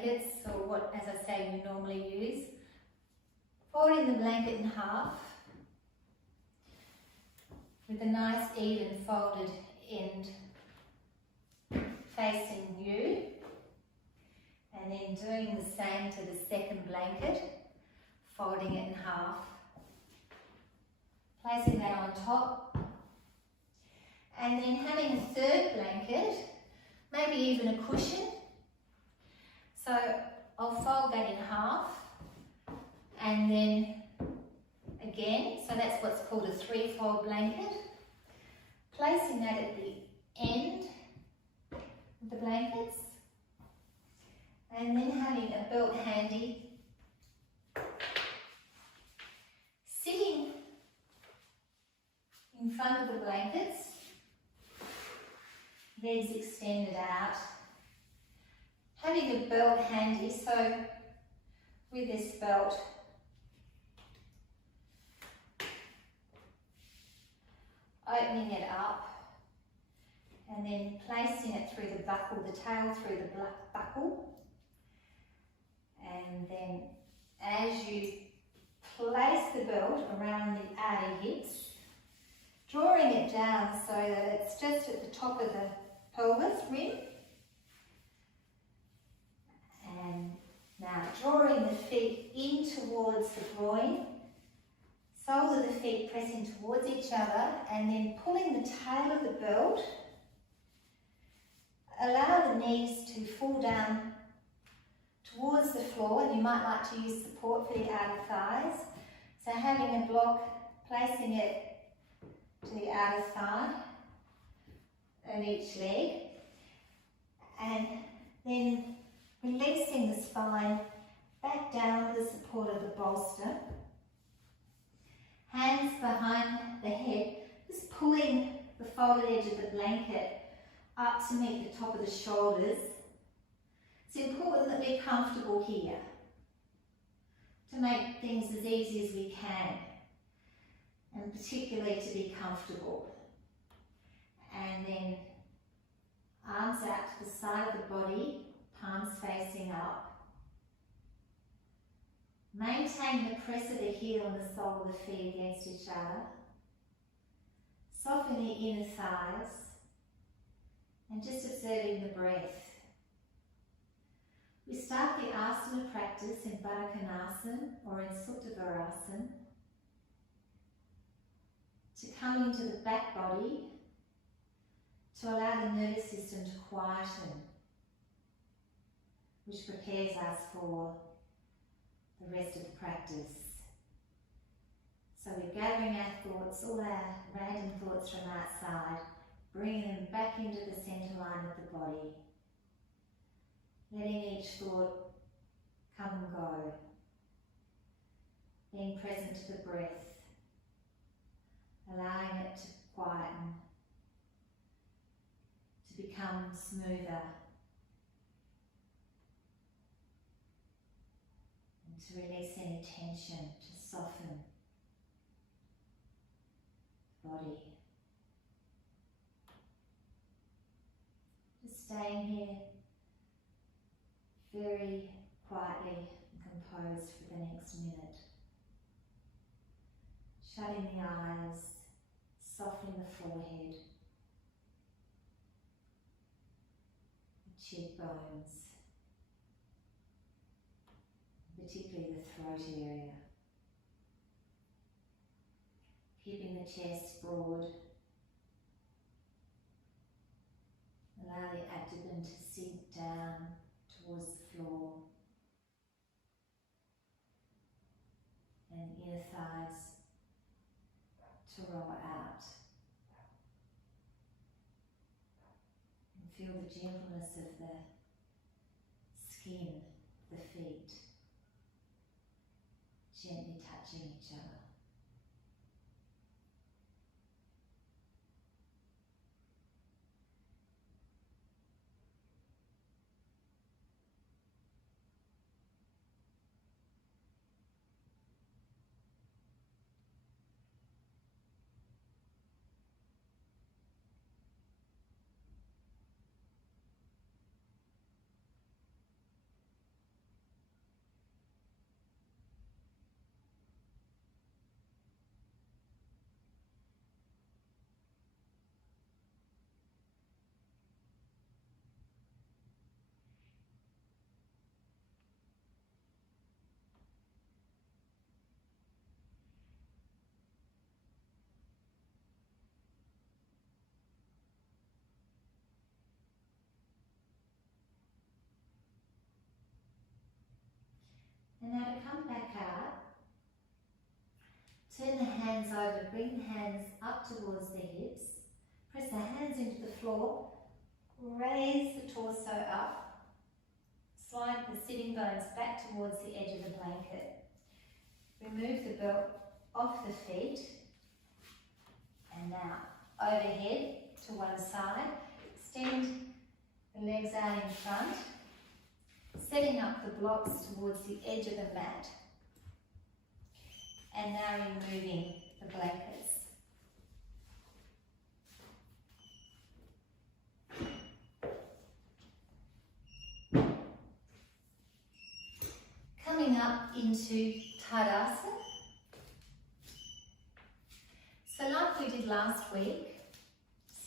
blankets, or what, as I say, you normally use. Folding the blanket in half with a nice even folded end facing you, and then doing the same to the second blanket, folding it in half, placing that on top, and then having a third blanket, maybe even a cushion. So I'll fold that in half, and then again, so that's what's called a three-fold blanket, placing that at the end of the blankets, and then having a belt handy, sitting in front of the blankets, legs extended out, having a belt handy, so with this belt, opening it up and then placing it through the buckle, the tail through the buckle, and then as you place the belt around the outer hips, drawing it down so that it's just at the top of the pelvis rim, and now drawing the feet in towards the groin, soles of the feet pressing towards each other, and then pulling the tail of the belt. Allow the knees to fall down towards the floor, and you might like to use support for the outer thighs. So having a block, placing it to the outer thigh of each leg, and then releasing the spine back down with the support of the bolster. Hands behind the head, just pulling the folded edge of the blanket up to meet the top of the shoulders. It's important that we're comfortable here to make things as easy as we can, and particularly to be comfortable. And then arms out to the side of the body, palms facing up. Maintain the press of the heel and the sole of the feet against each other. Soften the inner thighs and just observing the breath. We start the asana practice in Baddha Konasana or in Supta Virasana to come into the back body to allow the nervous system to quieten, which prepares us for the rest of the practice. So we're gathering our thoughts, all our random thoughts from outside, bringing them back into the centre line of the body, letting each thought come and go, being present to the breath, allowing it to quieten, to become smoother, and to release any tension, to soften the body. Just staying here very quietly and composed for the next minute. Shutting the eyes, softening the forehead, the cheekbones, particularly the throat area. Keeping the chest broad. Allow the abdomen to sink down towards the floor, and inner thighs to roll out. And feel the gentleness of the skin, the feet, gently touching each other. come back out. Turn the hands over, bring the hands up towards the hips. Press the hands into the floor. Raise the torso up. Slide the sitting bones back towards the edge of the blanket. Remove the belt off the feet. And now overhead to one side. Extend the legs out in front. Setting up the blocks towards the edge of the mat. And now removing the blankets. Coming up into Tadasana. So like we did last week,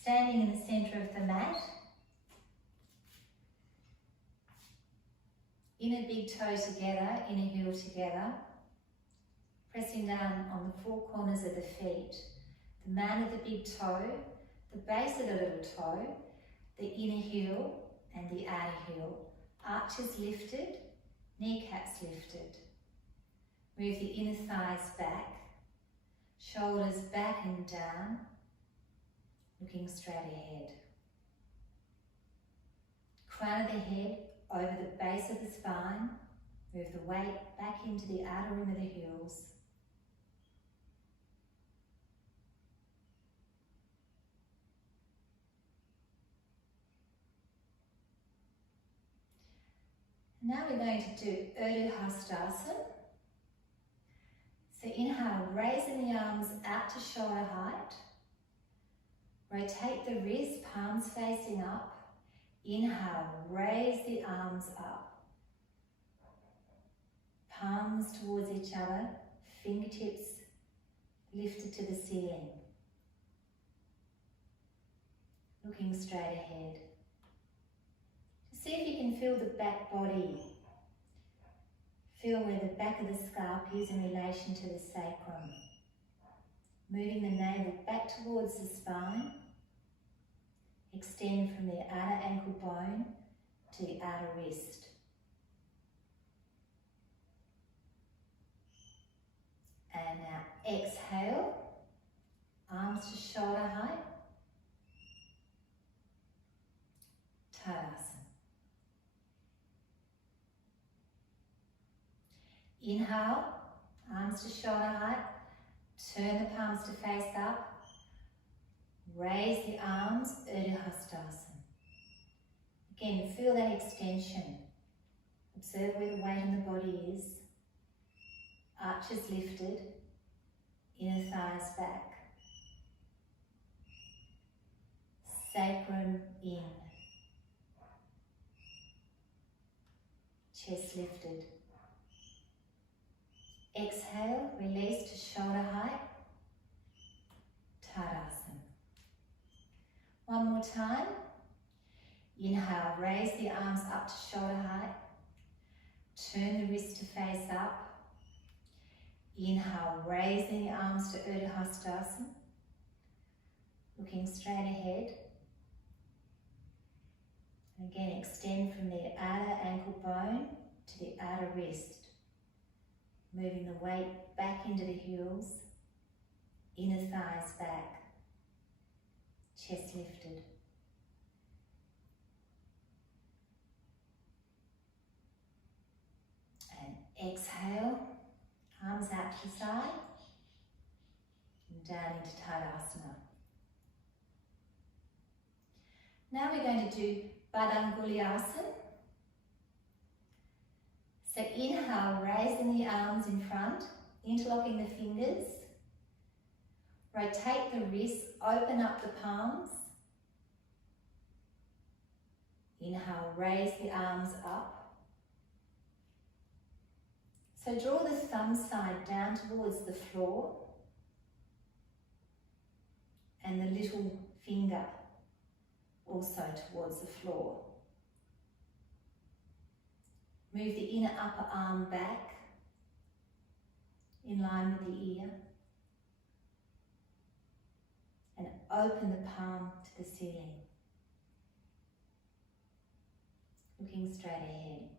standing in the centre of the mat, inner big toe together, inner heel together, pressing down on the four corners of the feet, the mat of the big toe, the base of the little toe, the inner heel and the outer heel, arches lifted, kneecaps lifted. Move the inner thighs back, shoulders back and down, looking straight ahead. Crown of the head over the base of the spine, move the weight back into the outer rim of the heels. Now we're going to do Urdhva Hastasana. So inhale, raising the arms out to shoulder height. Rotate the wrists, palms facing up. Inhale, raise the arms up. Palms towards each other, fingertips lifted to the ceiling. Looking straight ahead. See if you can feel the back body. Feel where the back of the scalp is in relation to the sacrum. Moving the navel back towards the spine. Extend from the outer ankle bone to the outer wrist. And now exhale, arms to shoulder height. Tadasana. Inhale, arms to shoulder height, turn the palms to face up, raise the arms, Urdhva Hastasana. Again, feel that extension. Observe where the weight in the body is. Arches lifted, inner thighs back. Sacrum in. Chest lifted. Exhale, release to shoulder height, Tadasana. One more time. Inhale, raise the arms up to shoulder height. Turn the wrist to face up. Inhale, raising the arms to Urdhva Hastasana. Looking straight ahead. And again, extend from the outer ankle bone to the outer wrist. Moving the weight back into the heels, inner thighs back, chest lifted. And exhale, arms out to the side, and down into Tadasana. Now we're going to do Badanguliasana. So inhale, raising the arms in front, interlocking the fingers. Rotate the wrists, open up the palms. Inhale, raise the arms up. So draw the thumb side down towards the floor and the little finger also towards the floor. Move the inner upper arm back in line with the ear and open the palm to the ceiling. Looking straight ahead.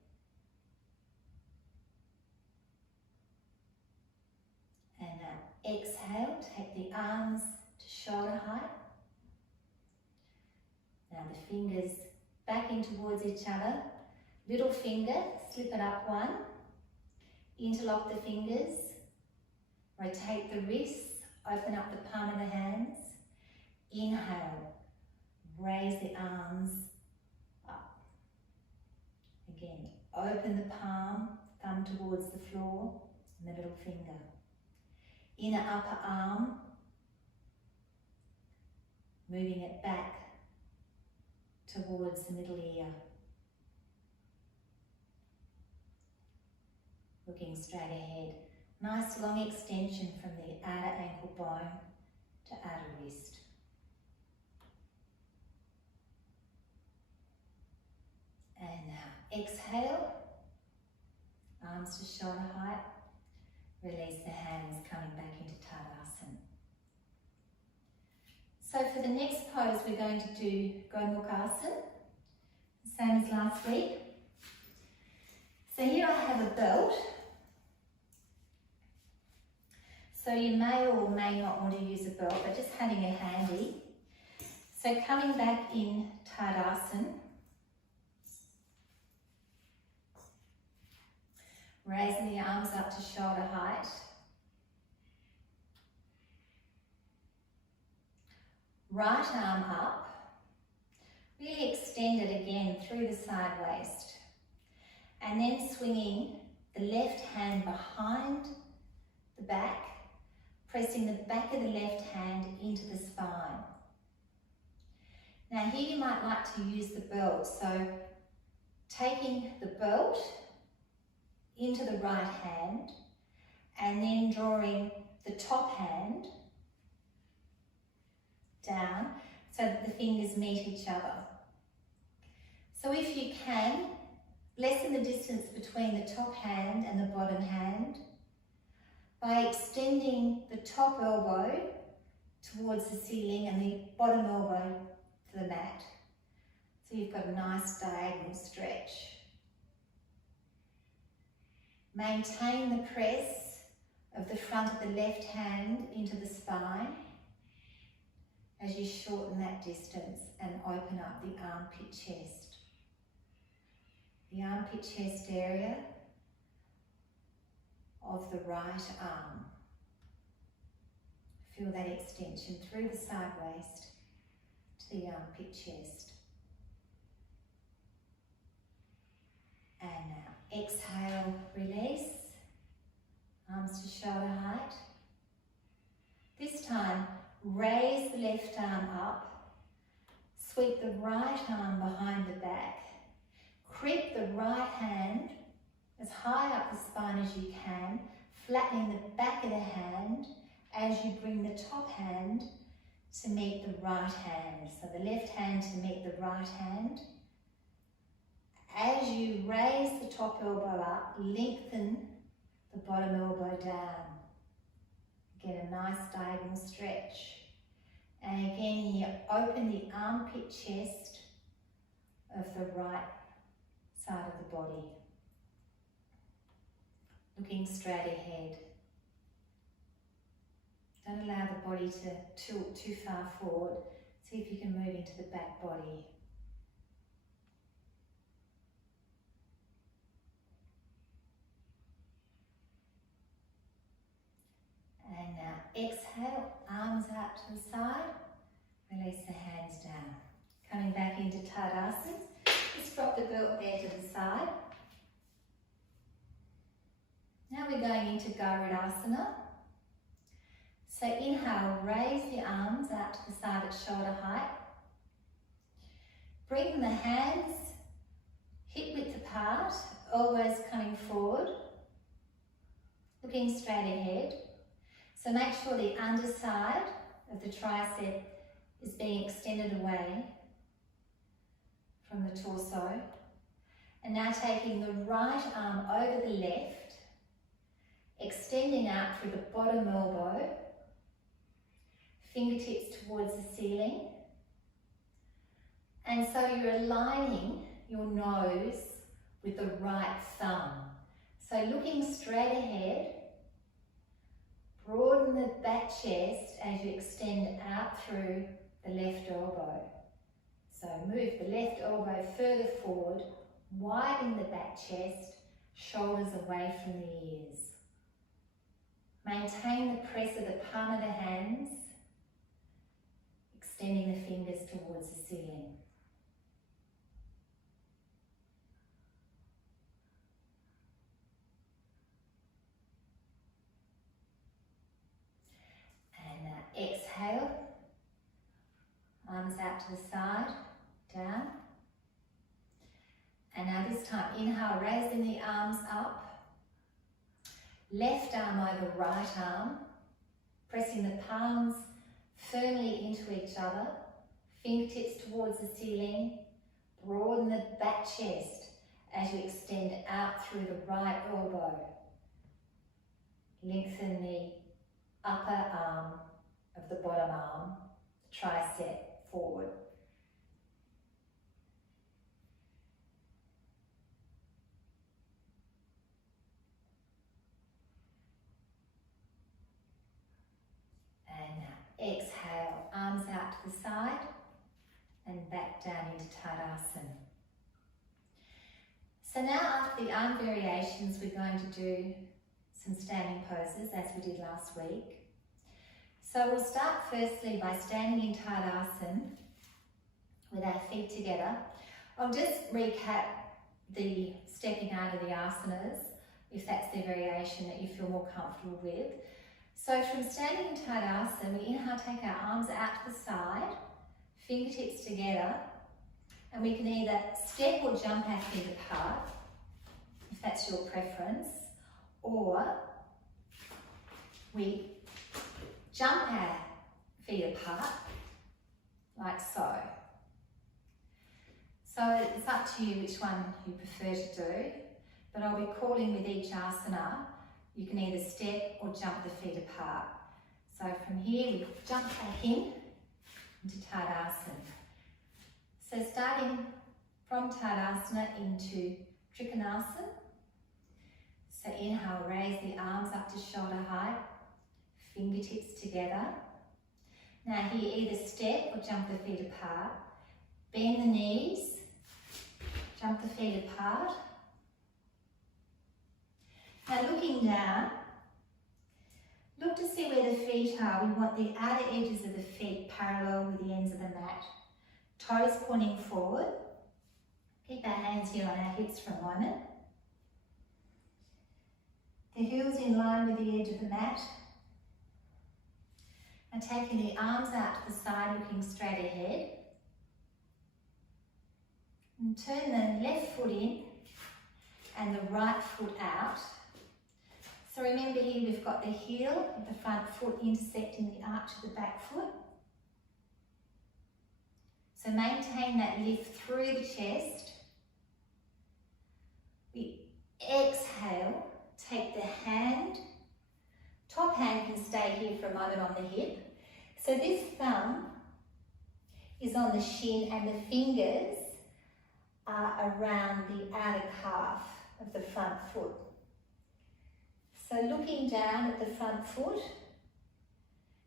take the arms to shoulder height. Now the fingers back in towards each other. Little finger, slip it up one. Interlock the fingers. Rotate the wrists. Open up the palm of the hands. Inhale. Raise the arms up. Again, open the palm, thumb towards the floor, and the little finger. Inner upper arm, moving it back towards the middle ear. Looking straight ahead. Nice long extension from the outer ankle bone to outer wrist. And now exhale, arms to shoulder height. Release the hands, coming back into Tadasana. So for the next pose, we're going to do Gomukhasana, same as last week. So here I have a belt. So you may or may not want to use a belt, but just having it handy. So coming back in Tadasana, raising the arms up to shoulder height. Right arm up. Really extend it again through the side waist. And then swinging the left hand behind the back, pressing the back of the left hand into the spine. Now here you might like to use the belt. So taking the belt into the right hand and then drawing the top hand down so that the fingers meet each other. So if you can, lessen the distance between the top hand and the bottom hand by extending the top elbow towards the ceiling and the bottom elbow to the mat. So you've got a nice diagonal stretch. Maintain the press of the front of the left hand into the spine as you shorten that distance and open up the armpit chest. The armpit chest area of the right arm. Feel that extension through the side waist to the armpit chest. And now exhale, release, arms to shoulder height. This time, raise the left arm up, sweep the right arm behind the back, creep the right hand as high up the spine as you can, flattening the back of the hand as you bring the top hand to meet the right hand. So the left hand to meet the right hand. As you raise the top elbow up, lengthen the bottom elbow down. Get a nice diagonal stretch. And again here, open the armpit chest of the right side of the body. Looking straight ahead. Don't allow the body to tilt too far forward. See if you can move into the back body. And now exhale, arms out to the side, release the hands down. Coming back into Tadasana, just drop the belt there to the side. Now we're going into Garudasana. So inhale, raise the arms out to the side at shoulder height. Bring the hands hip width apart, elbows coming forward, looking straight ahead. So make sure the underside of the tricep is being extended away from the torso. And now taking the right arm over the left, extending out through the bottom elbow, fingertips towards the ceiling. And so you're aligning your nose with the right thumb. So looking straight ahead, Broaden the back chest as you extend out through the left elbow. So move the left elbow further forward, widen the back chest, shoulders away from the ears. Maintain the press of the palm of the hands, extending the fingers towards the ceiling. And exhale, arms out to the side, down. And now this time, inhale, raising the arms up. Left arm over right arm, pressing the palms firmly into each other, fingertips towards the ceiling. Broaden the back chest as you extend out through the right elbow. Lengthen the upper arm of the bottom arm, tricep forward. And now exhale, arms out to the side and back down into Tadasana. So now after the arm variations, we're going to do some standing poses as we did last week. So we'll start firstly by standing in Tadasana with our feet together. I'll just recap the stepping out of the asanas, if that's the variation that you feel more comfortable with. So from standing in Tadasana, we inhale, take our arms out to the side, fingertips together, and we can either step or jump our feet apart, if that's your preference, or we jump our feet apart, like so. So it's up to you which one you prefer to do, but I'll be calling with each asana. You can either step or jump the feet apart. So from here, we jump back into Tadasana. So starting from Tadasana into Trikonasana. So inhale, raise the arms up to shoulder height, fingertips together. Now here, either step or jump the feet apart. Bend the knees, jump the feet apart. Now looking down, look to see where the feet are. We want the outer edges of the feet parallel with the ends of the mat. Toes pointing forward. Keep our hands here on our hips for a moment. The heels in line with the edge of the mat. And taking the arms out to the side, looking straight ahead. And turn the left foot in and the right foot out. So remember here we've got the heel of the front foot intersecting the arch of the back foot. So maintain that lift through the chest. We exhale, take the hand, top hand can stay here for a moment on the hip. So this thumb is on the shin and the fingers are around the outer calf of the front foot. So looking down at the front foot,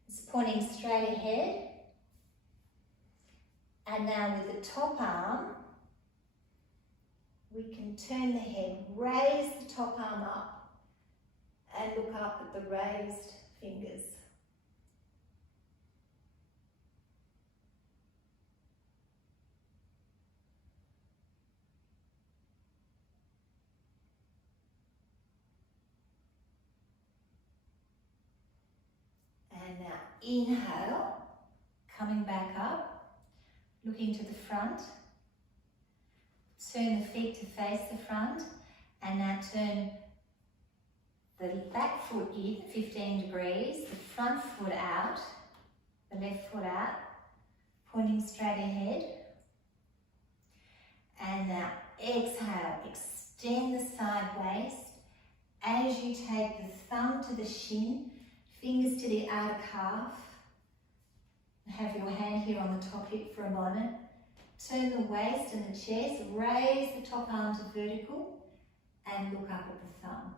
it's pointing straight ahead. And now with the top arm, we can turn the head, raise the top arm up and look up at the raised fingers. And now inhale, coming back up, looking to the front. Turn the feet to face the front, and now turn the back foot in 15 degrees, the front foot out, the left foot out, pointing straight ahead. And now exhale, extend the side waist as you take the thumb to the shin, fingers to the outer calf. Have your hand here on the top hip for a moment. Turn the waist and the chest, raise the top arm to vertical and look up at the thumb.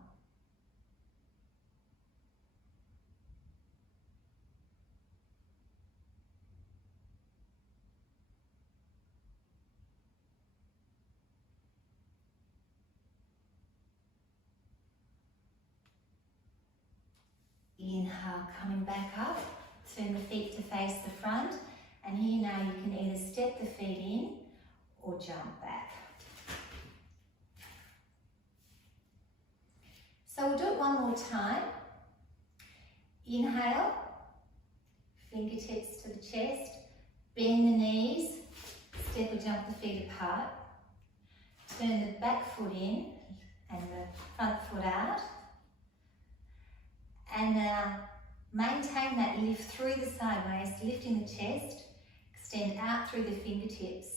Inhale, coming back up. Turn the feet to face the front. And here now you can either step the feet in or jump back. So we'll do it one more time. Inhale, fingertips to the chest, bend the knees, step or jump the feet apart. Turn the back foot in and the front foot out. And now maintain that lift through the sideways, lifting the chest, extend out through the fingertips.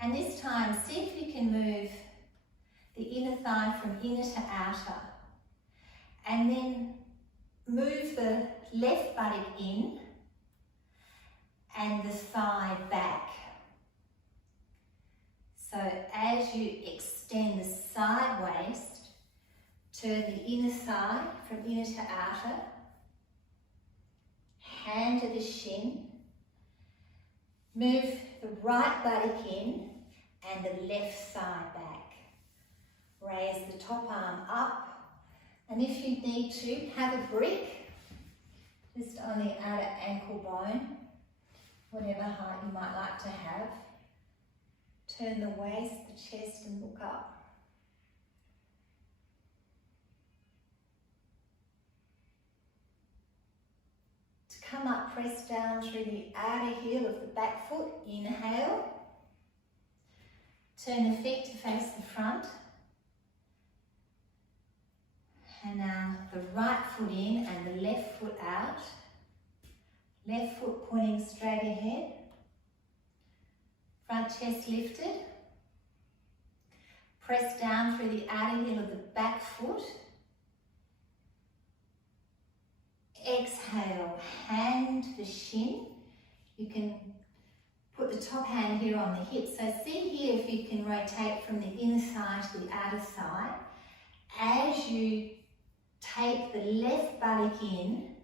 And this time, see if you can move the inner thigh from inner to outer. And then move the left buttock in and the thigh back. So as you extend the side waist, turn the inner thigh from inner to outer, hand to the shin, move the right buttock in and the left thigh back. Raise the top arm up, and if you need to, have a brick just on the outer ankle bone, whatever height you might like to have. Turn the waist, the chest, and look up. To come up, press down through the outer heel of the back foot. Inhale. Turn the feet to face the front. And now the right foot in and the left foot out. Left foot pointing straight ahead. Front chest lifted. Press down through the outer heel of the back foot. Exhale, hand to the shin. You can put the top hand here on the hip. So see here if you can rotate from the inner thigh to the outer thigh. As you take the left buttock in,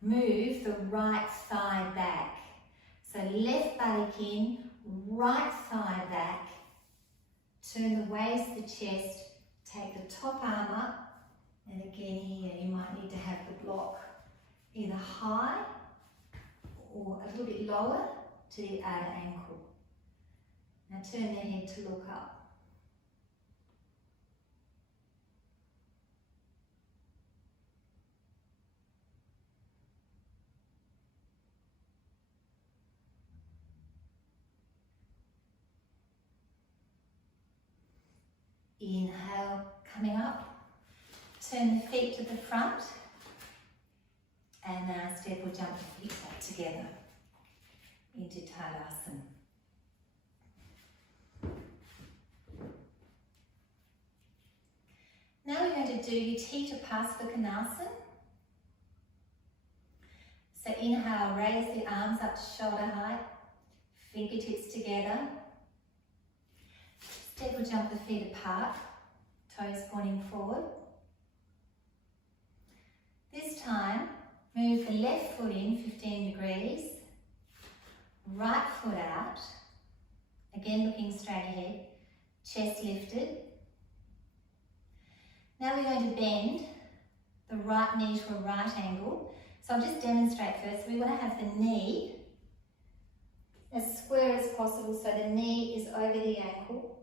move the right thigh back. So left buttock in, right thigh back. Turn the waist, the chest, take the top arm up. And again here you might need to have the block either high or a little bit lower to the outer ankle. Now turn the head to look up. Inhale, coming up. Turn the feet to the front. And now step or jump the feet back together into Tadasana. Now we're going to do Utthita Parsvakonasana. So inhale, raise the arms up to shoulder height, fingertips together. Step or jump the feet apart, toes pointing forward. This time, move the left foot in 15 degrees, right foot out, again looking straight ahead, chest lifted. Now we're going to bend the right knee to a right angle. So I'll just demonstrate first. We want to have the knee as square as possible, so the knee is over the ankle.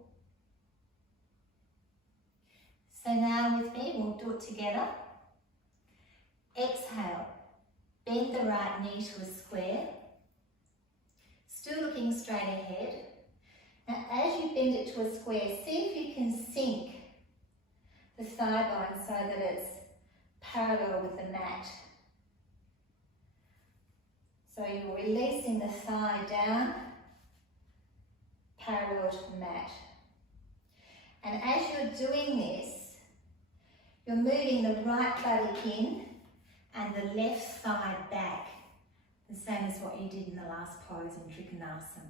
So now with me, we'll do it together. Exhale, bend the right knee to a square, still looking straight ahead. Now as you bend it to a square, see if you can sink the thigh bone so that it's parallel with the mat. So you're releasing the thigh down, parallel to the mat. And as you're doing this, you're moving the right buttock in and the left thigh back, the same as what you did in the last pose in Trikonasana.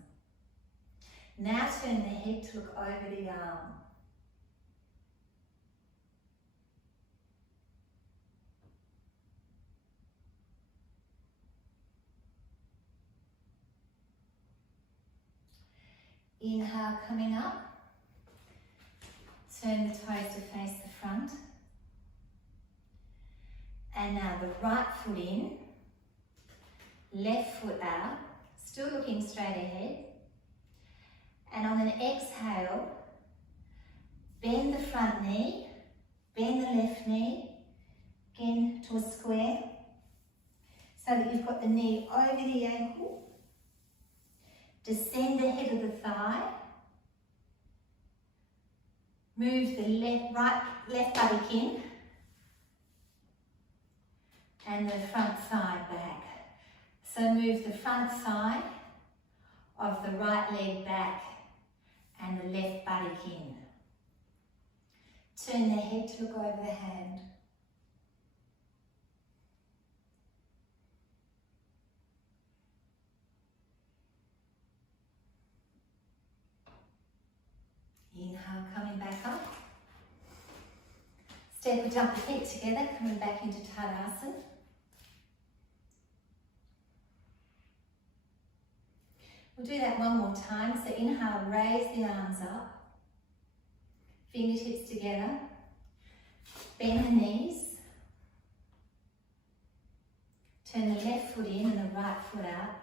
Now turn the head to look over the arm. Inhale, coming up. Turn the toes to face the front. And the right foot in, left foot out, still looking straight ahead. And on an exhale, bend the front knee, bend the left knee, again to a square, so that you've got the knee over the ankle. Descend the head of the thigh. Move the left buttock in and the front thigh back. So move the front thigh of the right leg back and the left buttock in. Turn the head to look over the hand. Inhale, coming back up. Step or jump the feet together, coming back into Tadasana. We'll do that one more time. So inhale, raise the arms up. Fingertips together. Bend the knees. Turn the left foot in and the right foot out.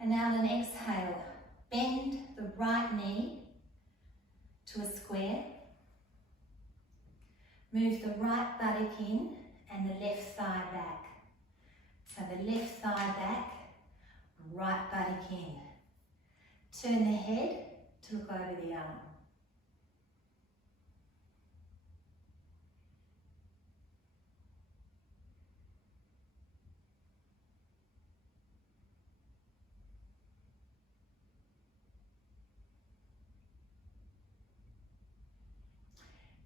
And now on an exhale, bend the right knee to a square. Move the right buttock in and the left thigh back. So the left thigh back, right buttock in. Turn the head to look over the arm.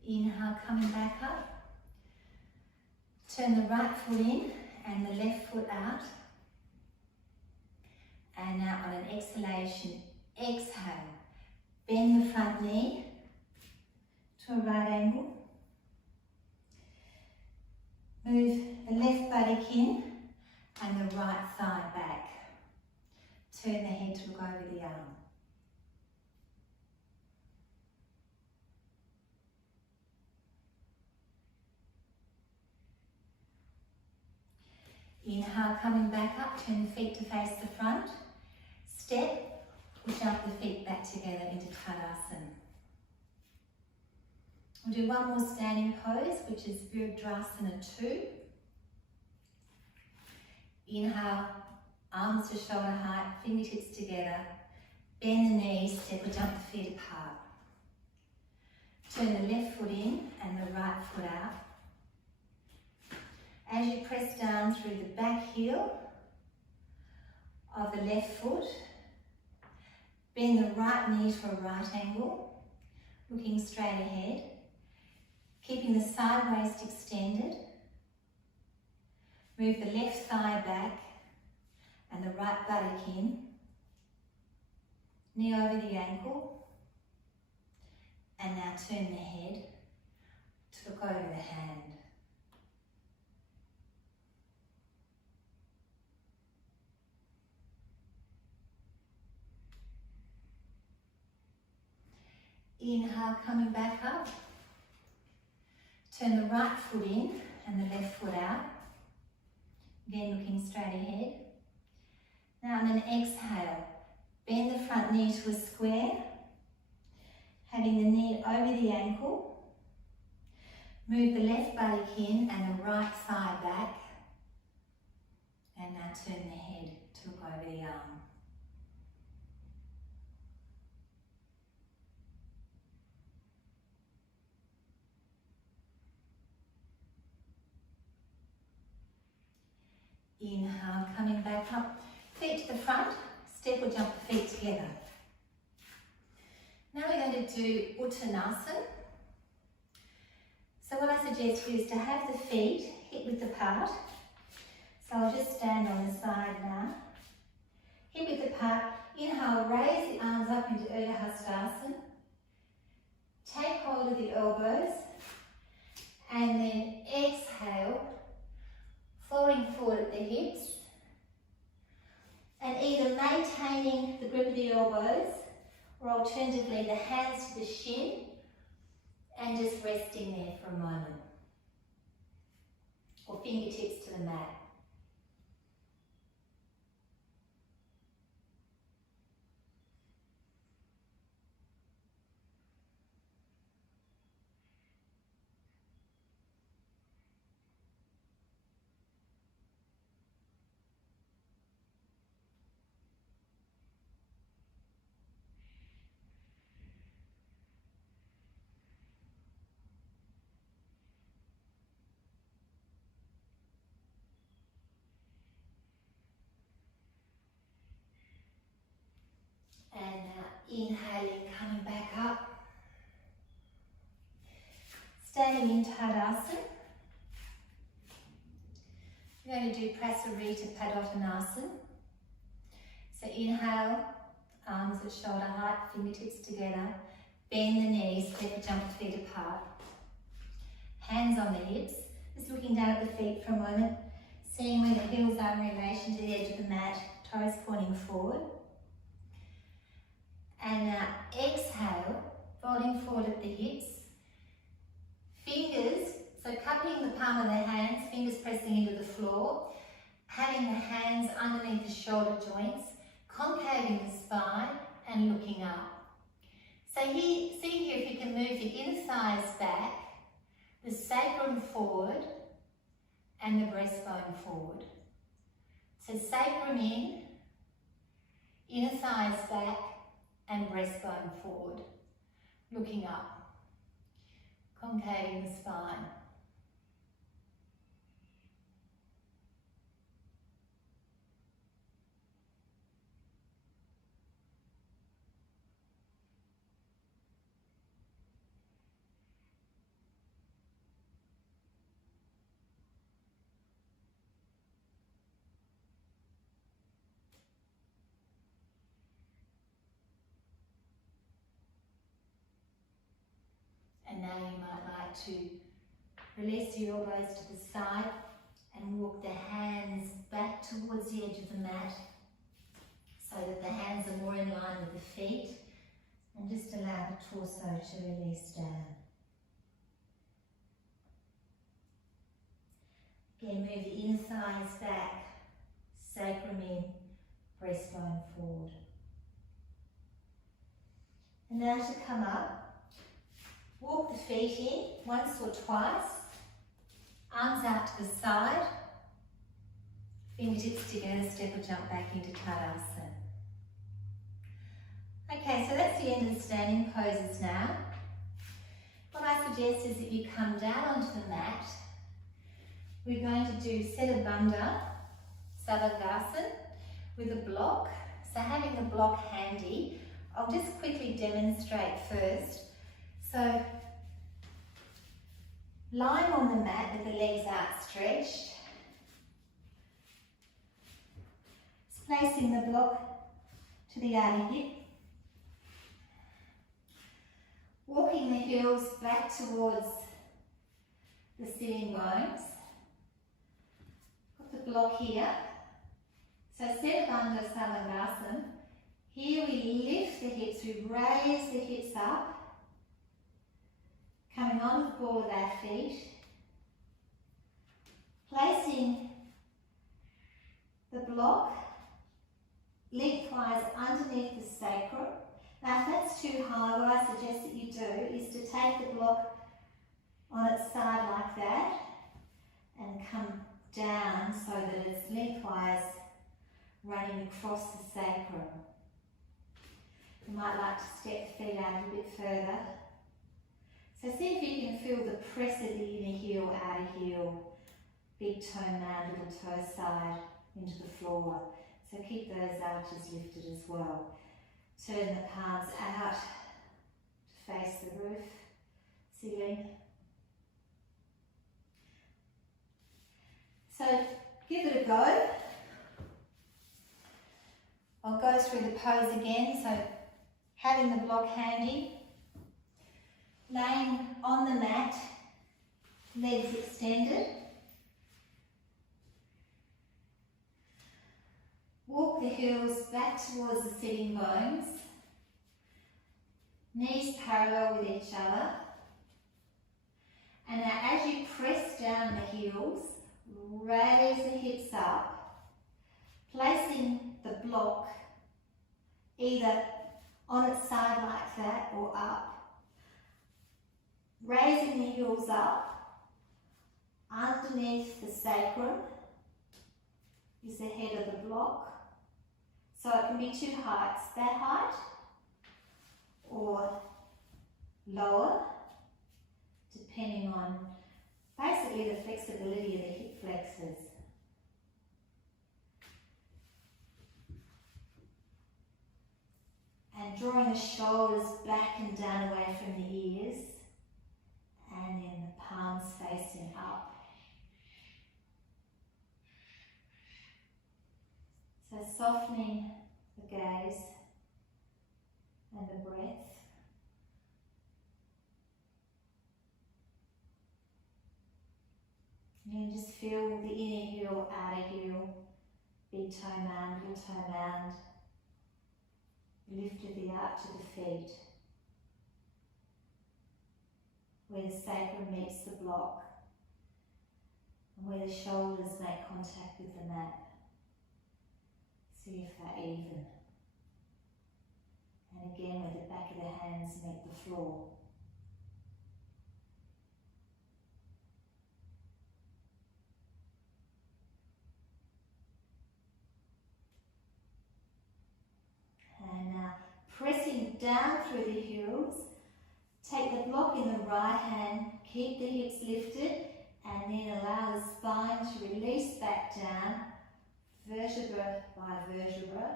Inhale, coming back up. Turn the right foot in and the left foot out. And now on an exhalation, exhale. Bend the front knee to a right angle. Move the left buttock in and the right thigh back. Turn the head to look over the arm. Inhale, coming back up, turn the feet to face the front. Step or jump the feet back together into Tadasana. We'll do one more standing pose, which is Virabhadrasana 2. Inhale, arms to shoulder height, fingertips together. Bend the knees, step or jump the feet apart. Turn the left foot in and the right foot out. As you press down through the back heel of the left foot, bend the right knee to a right angle, looking straight ahead, keeping the side waist extended. Move the left thigh back and the right buttock in, knee over the ankle, and now turn the head to look over the hand. Inhale, coming back up. Turn the right foot in and the left foot out. Again, looking straight ahead. Now on an exhale, bend the front knee to a square, having the knee over the ankle. Move the left buttock in and the right thigh back. And now turn the head to look over the arm. Inhale, coming back up, feet to the front, step or jump the feet together. Now we're going to do Uttanasana. So what I suggest is to have the feet hip width apart. So I'll just stand on the side now. Hip width apart, inhale, raise the arms up into Urdhva Hastasana. Take hold of the elbows and then exhale, falling forward at the hips, and either maintaining the grip of the elbows or alternatively the hands to the shin and just resting there for a moment. or fingertips to the mat. And inhaling, coming back up. Standing in Tadasana. We're going to do Prasarita Padottanasana. So inhale, arms at shoulder height, fingertips together. Bend the knees, step jump the feet apart. Hands on the hips. Just looking down at the feet for a moment. Seeing where the heels are in relation to the edge of the mat. Toes pointing forward. And exhale, folding forward at the hips. Fingers, so cupping the palm of the hands, fingers pressing into the floor. Having the hands underneath the shoulder joints, concaving the spine and looking up. So here, see here if you can move the inner thighs back, the sacrum forward and the breastbone forward. So sacrum in, inner thighs back and breastbone forward, looking up, concaving the spine. And now you might like to release the elbows to the side and walk the hands back towards the edge of the mat so that the hands are more in line with the feet, and just allow the torso to release down. Again, move the inner thighs back, sacrum in, breastbone forward. And now to come up. Walk the feet in once or twice, arms out to the side, fingertips together, step or jump back into Tadasana. Okay, so that's the end of the standing poses now. What I suggest is that you come down onto the mat. We're going to do Setu Bandha Savasana with a block. So having the block handy, I'll just quickly demonstrate first. So, lying on the mat with the legs outstretched, placing the block to the outer hip, walking the heels back towards the sitting bones, put the block here. So Setu Bandha Savasana, here we lift the hips, we raise the hips up, coming onto the ball of our feet, placing the block lengthwise underneath the sacrum. Now if that's too high, what I suggest that you do is to take the block on its side like that and come down so that it's lengthwise running across the sacrum. You might like to step the feet out a bit further. So see if you can feel the press of the inner heel, outer heel, big toe mound, little toe side into the floor. So keep those arches lifted as well. Turn the palms out to face the roof, ceiling. So give it a go. I'll go through the pose again. So having the block handy, laying on the mat, legs extended. Walk the heels back towards the sitting bones. Knees parallel with each other. And now as you press down the heels, raise the hips up, placing the block either on its side like that or up, raising the heels up, underneath the sacrum is the head of the block. So it can be two heights, that height or lower, depending on basically the flexibility of the hip flexors. And drawing the shoulders back and down away from the ears, and then the palms facing up. So softening the gaze and the breath. And just feel the inner heel, outer heel, big toe mound, little toe mound. Lift of the arch of the feet, where the sacrum meets the block and where the shoulders make contact with the mat. See if they're even. And again, where the back of the hands meet the floor. And now pressing down through the heels, take the block in the right hand, keep the hips lifted, and then allow the spine to release back down, vertebra by vertebra,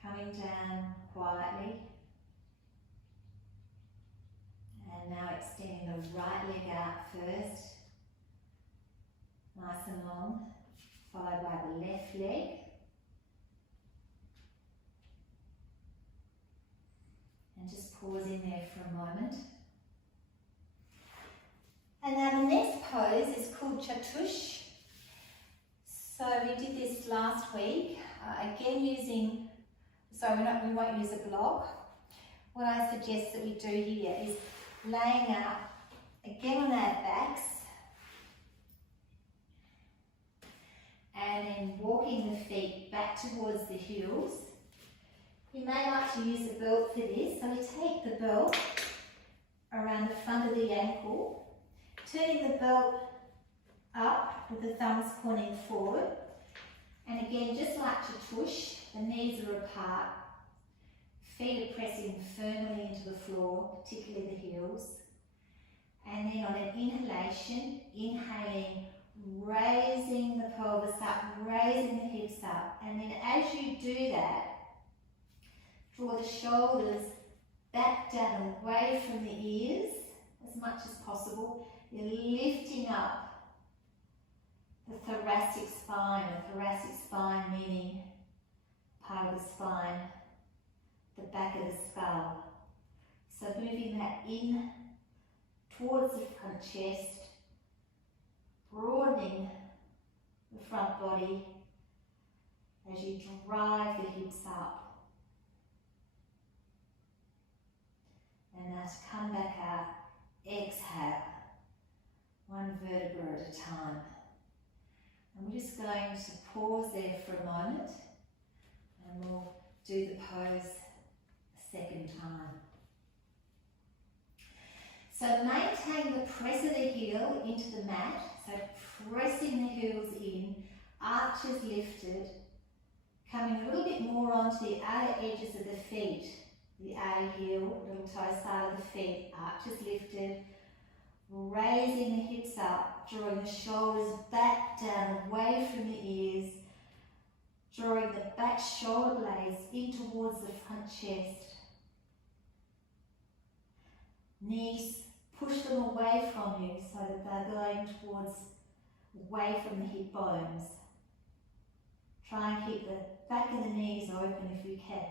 coming down quietly. And now extending the right leg out first, nice and long, followed by the left leg. And just pause in there for a moment. And now the next pose is called Chatush. So we did this last week, again using, we won't use a block. What I suggest that we do here is laying out again on our backs and then walking the feet back towards the heels. You may like to use a belt for this, so we take the belt around the front of the ankle, turning the belt up with the thumbs pointing forward, and again, just like Chatush, the knees are apart, feet are pressing firmly into the floor, particularly the heels, and then on an inhalation, inhaling, raising the pelvis up, raising the hips up, and then as you do that, draw the shoulders back down away from the ears as much as possible. You're lifting up the thoracic spine meaning part of the spine, the back of the skull. So moving that in towards the front chest, broadening the front body as you drive the hips up. And now to come back out, exhale, one vertebra at a time. And we're just going to pause there for a moment and we'll do the pose a second time. So maintain the press of the heel into the mat, so pressing the heels in, arches lifted, coming a little bit more onto the outer edges of the feet. The outer heel, little toe side of the feet, arches lifted, raising the hips up, drawing the shoulders back down away from the ears, drawing the back shoulder blades in towards the front chest. Knees, push them away from you so that they're going away from the hip bones. Try and keep the back of the knees open if you can.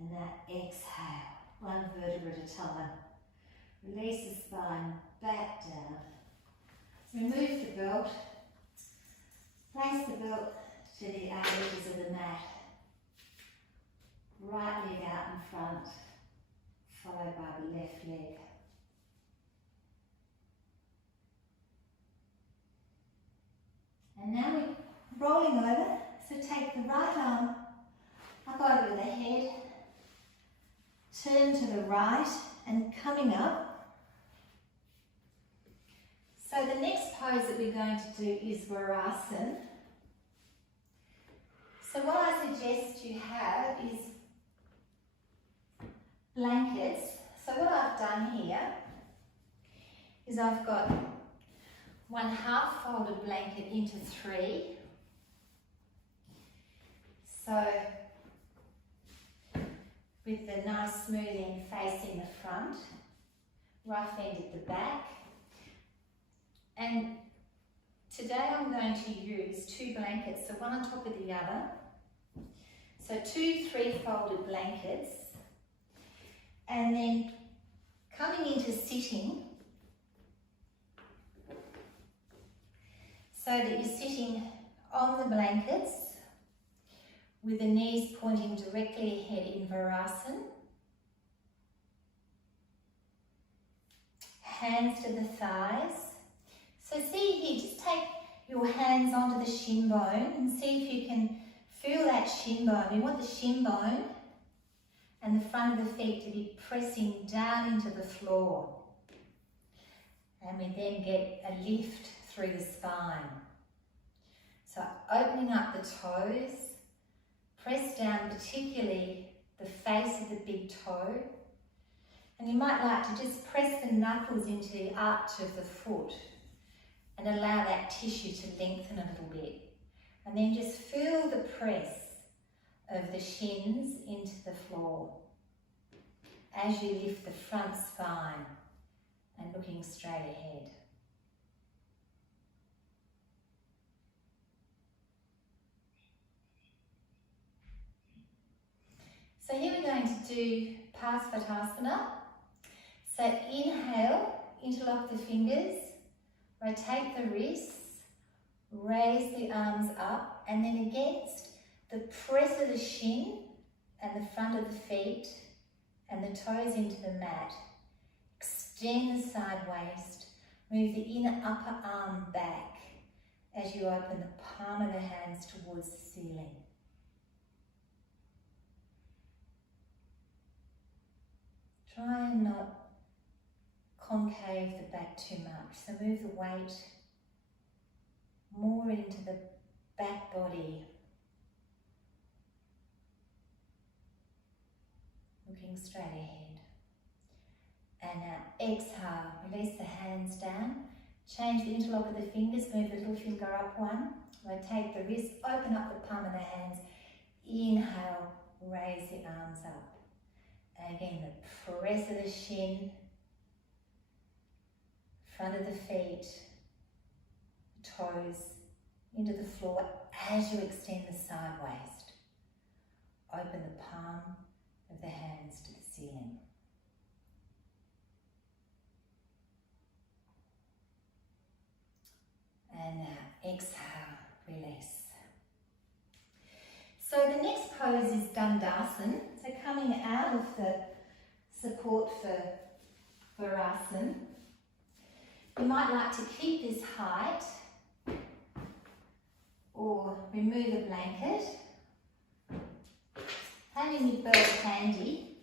And now exhale, one vertebra at a time. Release the spine back down. Remove the belt. Place the belt to the outer edges of the mat. Right leg out in front, followed by the left leg. rolling over. So take the right arm up over the head, turn to the right and coming up. So the next pose that we're going to do is Virasana. So what I suggest you have is blankets. So what I've done here is I've got one half folded blanket into three. So with the nice smoothing facing the front, rough end at the back. And today I'm going to use two blankets, so one on top of the other. So 2 3-folded blankets. And then coming into sitting, so that you're sitting on the blankets with the knees pointing directly ahead in Virasana. Hands to the thighs. So see here, just take your hands onto the shin bone and see if you can feel that shin bone. We want the shin bone and the front of the feet to be pressing down into the floor. And we then get a lift through the spine. So opening up the toes, press down particularly the face of the big toe. And you might like to just press the knuckles into the arch of the foot and allow that tissue to lengthen a little bit. And then just feel the press of the shins into the floor as you lift the front spine and looking straight ahead. So here we're going to do Parsvatasana. So inhale, interlock the fingers, rotate the wrists, raise the arms up, and then against the press of the shin and the front of the feet and the toes into the mat, extend the side waist, move the inner upper arm back as you open the palm of the hands towards the ceiling. Try and not concave the back too much, so move the weight more into the back body. Looking straight ahead. And now exhale, release the hands down. Change the interlock of the fingers, move the little finger up one. Rotate the wrist, open up the palm of the hands. Inhale, raise the arms up. And again, the press of the shin, front of the feet, toes into the floor as you extend the side waist. Open the palm of the hands to the ceiling. And now exhale, release. So the next pose is Dandasana. So coming out of the support for Virasana, you might like to keep this height or remove a blanket. Having your belt handy.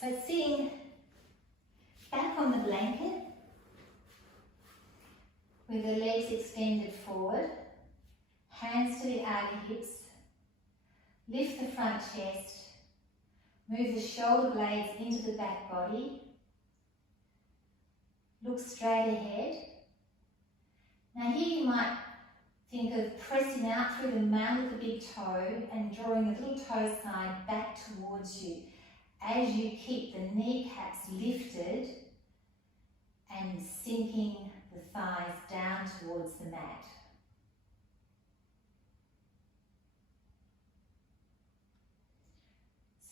So sitting back on the blanket with the legs extended forward, hands to the outer hips, lift the front chest, move the shoulder blades into the back body, look straight ahead. Now here you might think of pressing out through the mound of the big toe and drawing the little toe side back towards you as you keep the kneecaps lifted and sinking the thighs down towards the mat.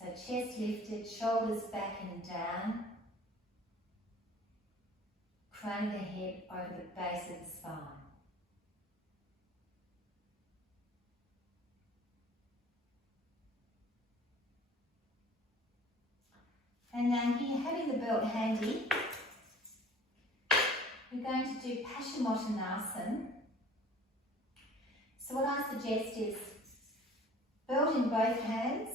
So chest lifted, shoulders back and down, crown of the head over the base of the spine. And now here, having the belt handy, we're going to do Paschimottanasana. So So what I suggest is belt in both hands.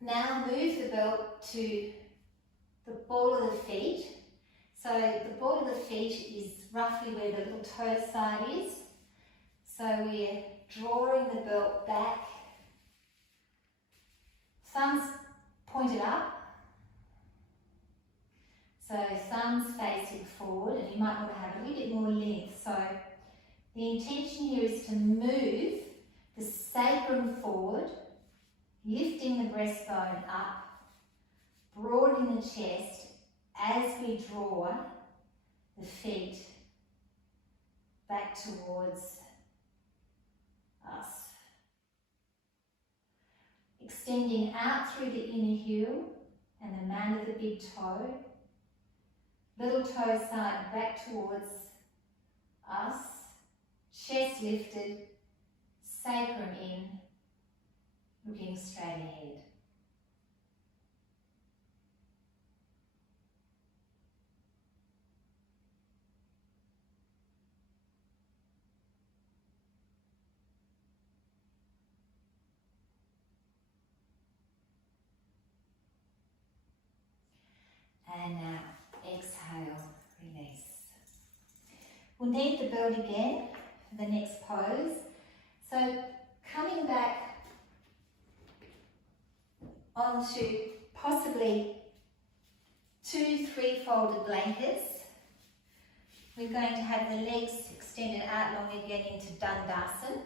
Now move the belt to the ball of the feet. So the ball of the feet is roughly where the little toe side is. So we're drawing the belt back. Thumbs pointed up. So thumbs facing forward, and you might want to have a little bit more length. So the intention here is to move the sacrum forward, lifting the breastbone up, broadening the chest as we draw the feet back towards us. Extending out through the inner heel and the mat of the big toe. Little toe side back towards us. Chest lifted, sacrum in, looking straight ahead. And now exhale, release. We'll need the belt again for the next pose. So coming back onto possibly 2 3-folded blankets. We're going to have the legs extended out long again into Dandasana.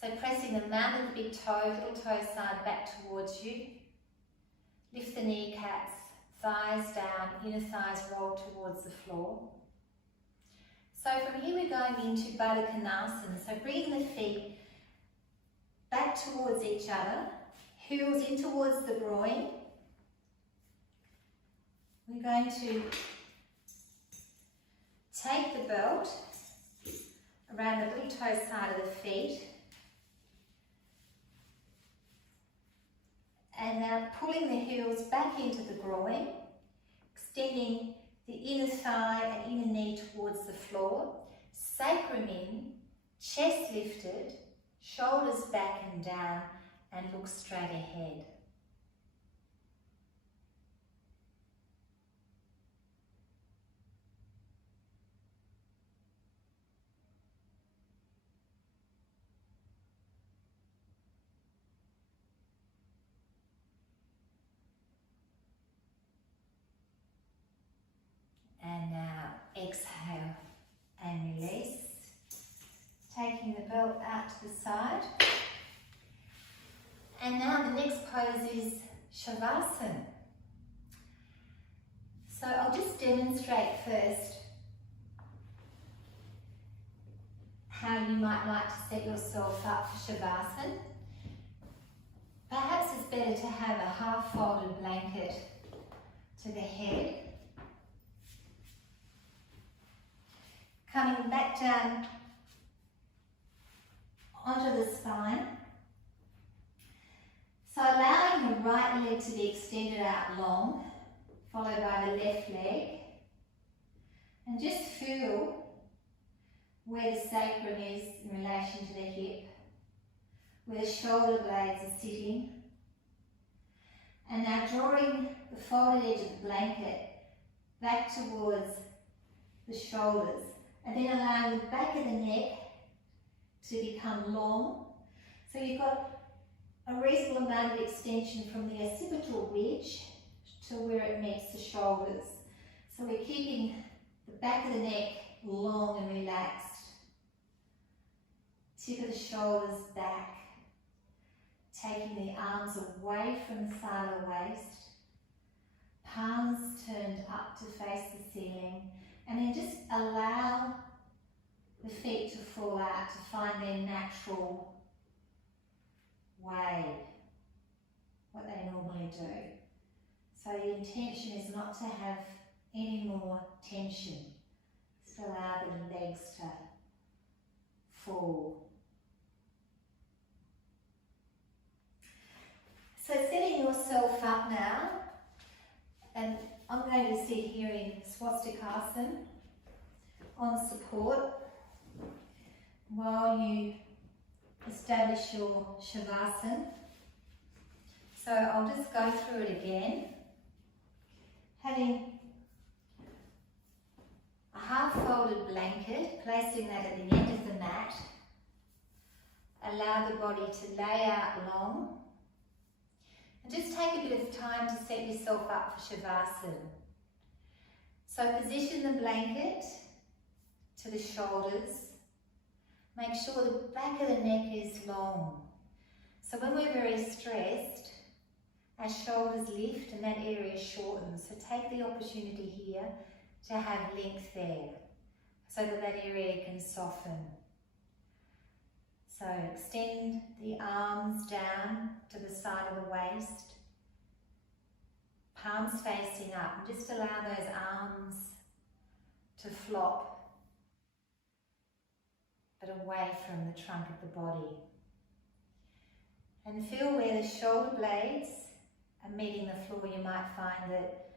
So pressing the mat of the big toe, little toe side back towards you. Lift the kneecaps, thighs down, inner thighs roll towards the floor. So from here we're going into Baddha Konasana. So bringing the feet back towards each other, heels in towards the groin. We're going to take the belt around the little toe side of the feet. And now pulling the heels back into the groin, extending the inner thigh and inner knee towards the floor, sacrum in, chest lifted, shoulders back and down, and look straight ahead. And now exhale and release. Taking the belt out to the side. And now the next pose is Shavasana. So I'll just demonstrate first how you might like to set yourself up for Shavasana. Perhaps it's better to have a half-folded blanket to the head. Coming back down onto the spine. So allowing the right leg to be extended out long, followed by the left leg. And just feel where the sacrum is in relation to the hip, where the shoulder blades are sitting. And now drawing the folded edge of the blanket back towards the shoulders. And then allowing the back of the neck to become long. So you've got a reasonable amount of extension from the occipital ridge to where it meets the shoulders. So we're keeping the back of the neck long and relaxed. Tip of the shoulders back. Taking the arms away from the side of the waist. Palms turned up to face the ceiling. And then just allow the feet to fall out to find their natural way, what they normally do. So the intention is not to have any more tension. Just allow the legs to fall. So setting yourself up now, and I'm going to sit here in Swastikasana on support while you establish your Shavasana. So I'll just go through it again. Having a half folded blanket, placing that at the end of the mat. Allow the body to lay out long. And just take a bit of time to set yourself up for Shavasana. So position the blanket to the shoulders. Make sure the back of the neck is long. So when we're very stressed, our shoulders lift and that area shortens. So take the opportunity here to have length there so that that area can soften. So extend the arms down to the side of the waist, palms facing up, and just allow those arms to flop, but away from the trunk of the body. And feel where the shoulder blades are meeting the floor. You might find that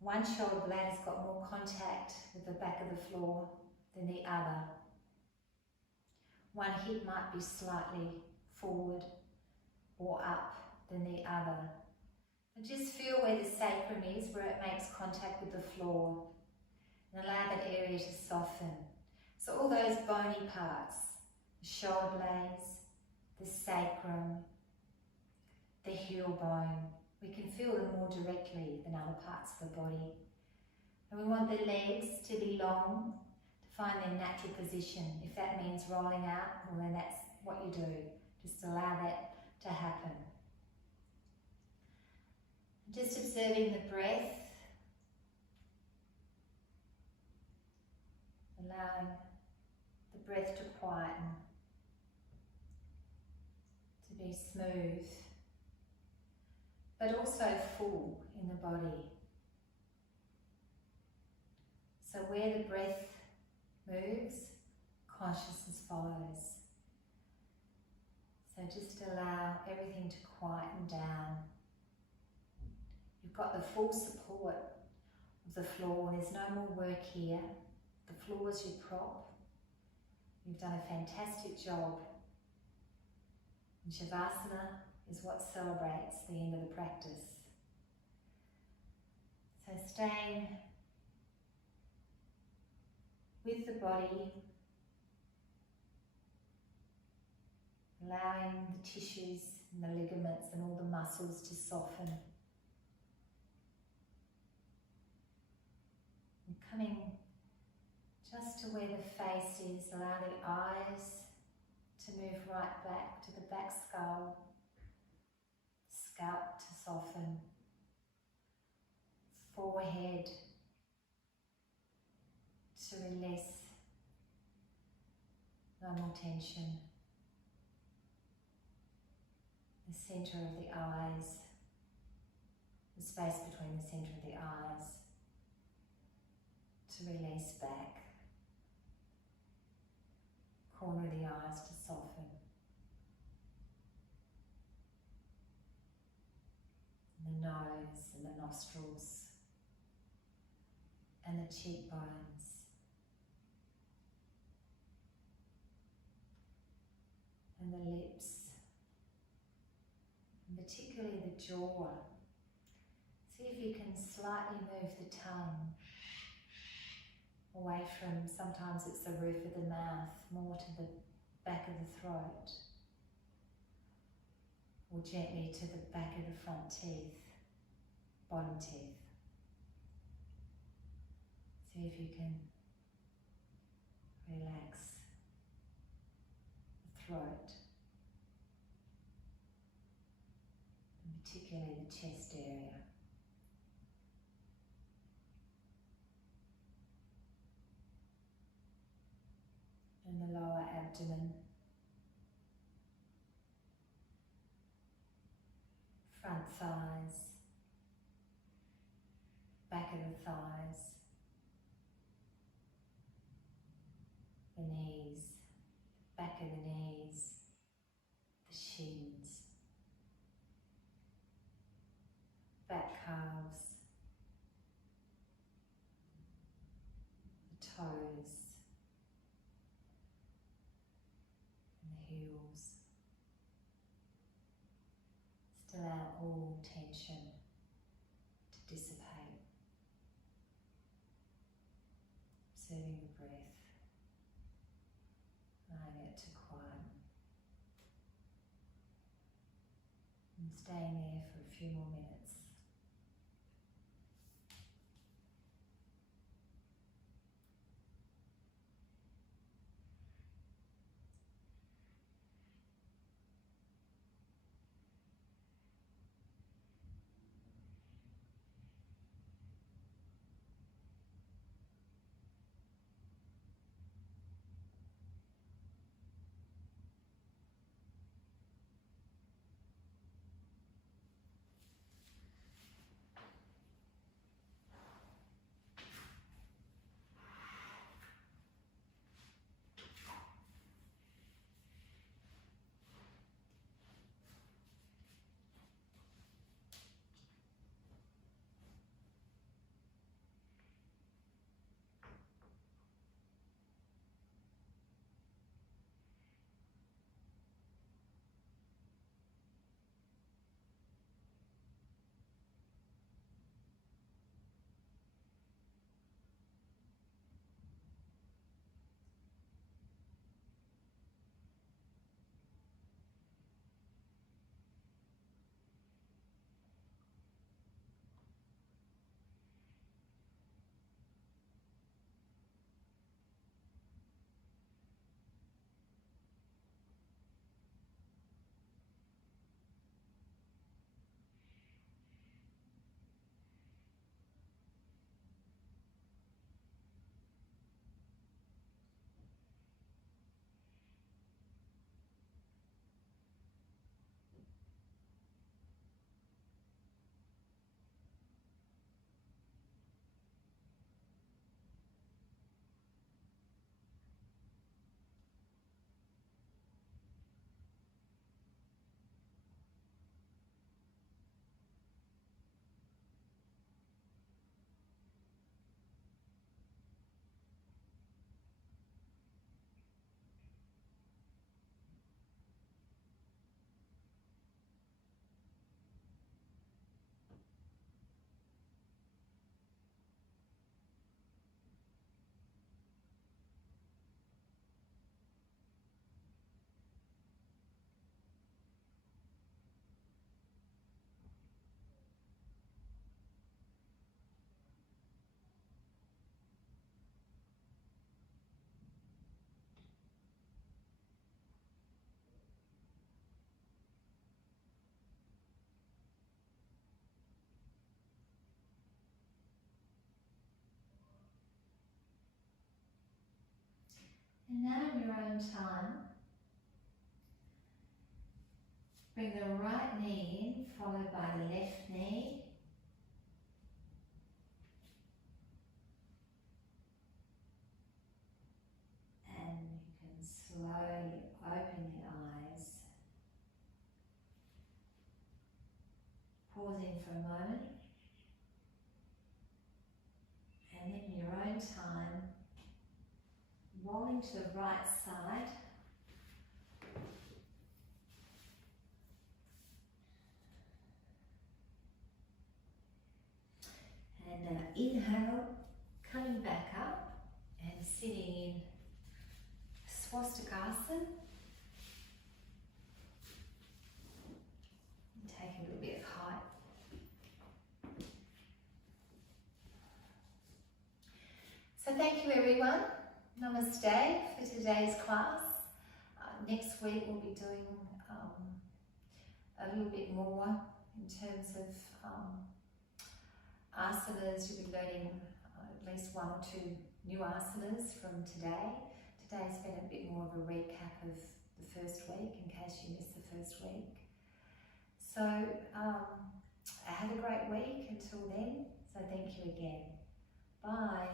one shoulder blade has got more contact with the back of the floor than the other. One hip might be slightly forward or up than the other. And just feel where the sacrum is, where it makes contact with the floor. And allow that area to soften. So all those bony parts, the shoulder blades, the sacrum, the heel bone, we can feel them more directly than other parts of the body. And we want the legs to be long, to find their natural position. If that means rolling out, well then that's what you do. Just allow that to happen. Just observing the breath, allowing the breath to quieten, to be smooth, but also full in the body. So where the breath moves, consciousness follows. So just allow everything to quieten down. You've got the full support of the floor. There's no more work here. The floor is your prop. You've done a fantastic job. And Shavasana is what celebrates the end of the practice. So staying with the body, allowing the tissues and the ligaments and all the muscles to soften. And coming just to where the face is, allow the eyes to move right back to the back skull, scalp to soften, forehead to release, no more tension. The centre of the eyes, the space between the centre of the eyes, to release back. Corner of the eyes to soften. And the nose and the nostrils and the cheekbones. And the lips. And particularly the jaw. See if you can slightly move the tongue away from, sometimes it's the roof of the mouth, more to the back of the throat, or gently to the back of the front teeth, bottom teeth. See if you can relax the throat, and particularly the chest area. And the lower abdomen, front thighs, back of the thighs, the knees, back of the knees, the shins, back calves, the toes, all tension to dissipate. Observing the breath, allowing it to quieten, and staying there for a few more minutes. And now in your own time, bring the right knee in, followed by the left knee. And you can slowly open the eyes, pausing for a moment. And then in your own time, rolling to the right side. And inhale, coming back up and sitting in Swastikasana. Take a little bit of height. So thank you everyone. Namaste for today's class. Next week we'll be doing a little bit more in terms of asanas. You'll be learning at least one or two new asanas from today. Today's been a bit more of a recap of the first week in case you missed the first week. So have a great week until then. So thank you again. Bye.